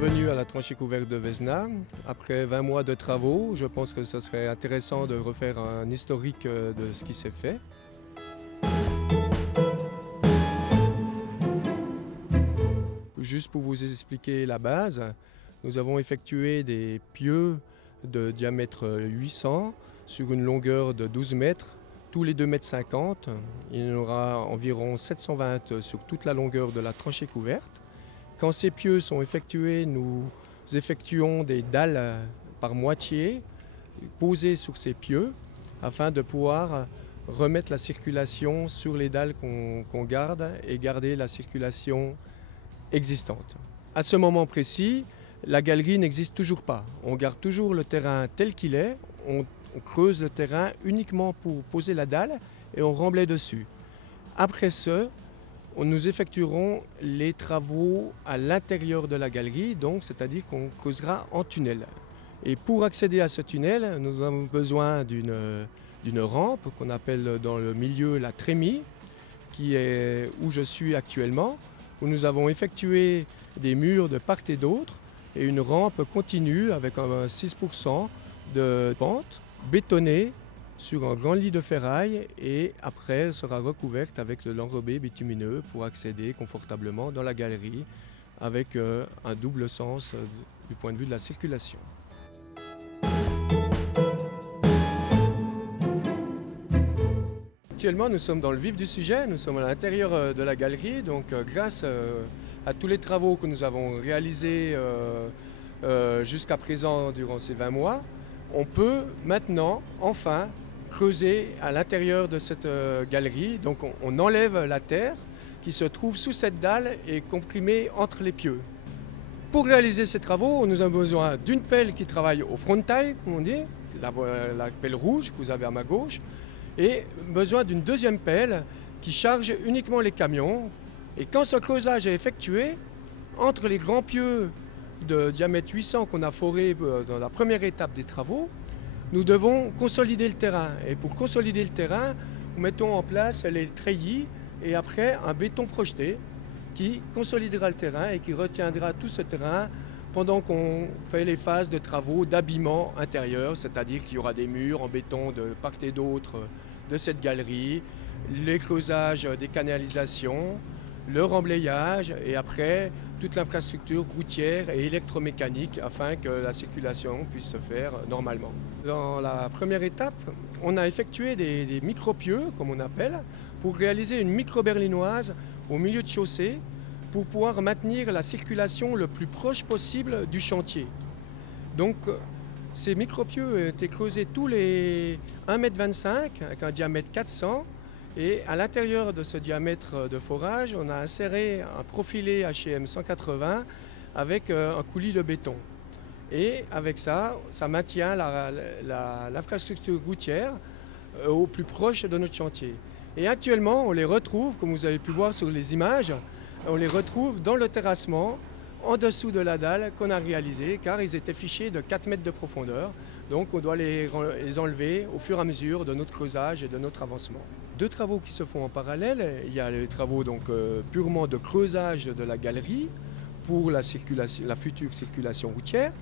Bienvenue à la tranchée couverte de Vesna. Après 20 mois de travaux, je pense que ce serait intéressant de refaire un historique de ce qui s'est fait. Juste pour vous expliquer la base, nous avons effectué des pieux de diamètre 800 sur une longueur de 12 mètres, tous les 2,50 m. Il y en aura environ 720 sur toute la longueur de la tranchée couverte. Quand ces pieux sont effectués, nous effectuons des dalles par moitié posées sur ces pieux afin de pouvoir remettre la circulation sur les dalles qu'on garde et garder la circulation existante. À ce moment précis, la galerie n'existe toujours pas. On garde toujours le terrain tel qu'il est, on creuse le terrain uniquement pour poser la dalle et on remblait dessus. Après ce, nous effectuerons les travaux à l'intérieur de la galerie, donc c'est-à-dire qu'on creusera en tunnel. Et pour accéder à ce tunnel, nous avons besoin d'une rampe qu'on appelle dans le milieu la trémie, qui est où je suis actuellement, où nous avons effectué des murs de part et d'autre et une rampe continue avec un 6% de pente bétonnée sur un grand lit de ferraille et après sera recouverte avec de l'enrobé bitumineux pour accéder confortablement dans la galerie avec un double sens du point de vue de la circulation. Actuellement, nous sommes dans le vif du sujet, nous sommes à l'intérieur de la galerie, donc grâce à tous les travaux que nous avons réalisés jusqu'à présent durant ces 20 mois, on peut maintenant, enfin, creuser à l'intérieur de cette galerie. Donc on enlève la terre qui se trouve sous cette dalle et comprimée entre les pieux. Pour réaliser ces travaux, nous avons besoin d'une pelle qui travaille au frontal, comme on dit, la pelle rouge que vous avez à ma gauche, et besoin d'une deuxième pelle qui charge uniquement les camions. Et quand ce creusage est effectué, entre les grands pieux de diamètre 800 qu'on a forés dans la première étape des travaux, nous devons consolider le terrain. Et pour consolider le terrain, nous mettons en place les treillis et après un béton projeté qui consolidera le terrain et qui retiendra tout ce terrain pendant qu'on fait les phases de travaux d'habillement intérieur, c'est-à-dire qu'il y aura des murs en béton de part et d'autre de cette galerie, les creusages des canalisations, le remblayage et après toute l'infrastructure routière et électromécanique afin que la circulation puisse se faire normalement. Dans la première étape, on a effectué des micro-pieux, comme on appelle, pour réaliser une micro-berlinoise au milieu de chaussée pour pouvoir maintenir la circulation le plus proche possible du chantier. Donc ces micro-pieux étaient creusés tous les 1,25 m avec un diamètre 400 et à l'intérieur de ce diamètre de forage, on a inséré un profilé H&M 180 avec un coulis de béton. Et avec ça, ça maintient l'infrastructure routière au plus proche de notre chantier. Et actuellement, on les retrouve, comme vous avez pu voir sur les images, on les retrouve dans le terrassement, en dessous de la dalle qu'on a réalisée, car ils étaient fichés de 4 mètres de profondeur. Donc on doit les enlever au fur et à mesure de notre creusage et de notre avancement. Deux travaux qui se font en parallèle. Il y a les travaux purement de creusage de la galerie pour la future circulation routière.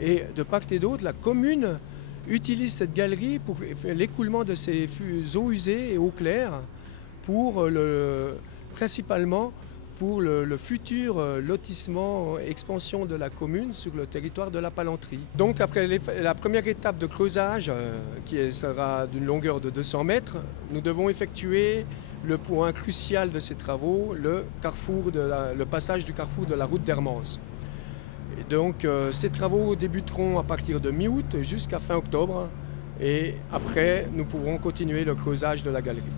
Et de part et d'autre, la commune utilise cette galerie pour l'écoulement de ces eaux usées et eaux claires pour principalement pour le futur lotissement, expansion de la commune sur le territoire de la Palanterie. Donc après la première étape de creusage, qui sera d'une longueur de 200 mètres, nous devons effectuer le point crucial de ces travaux, le passage du carrefour de la route d'Hermance. Et donc ces travaux débuteront à partir de mi-août jusqu'à fin octobre et après nous pourrons continuer le creusage de la galerie.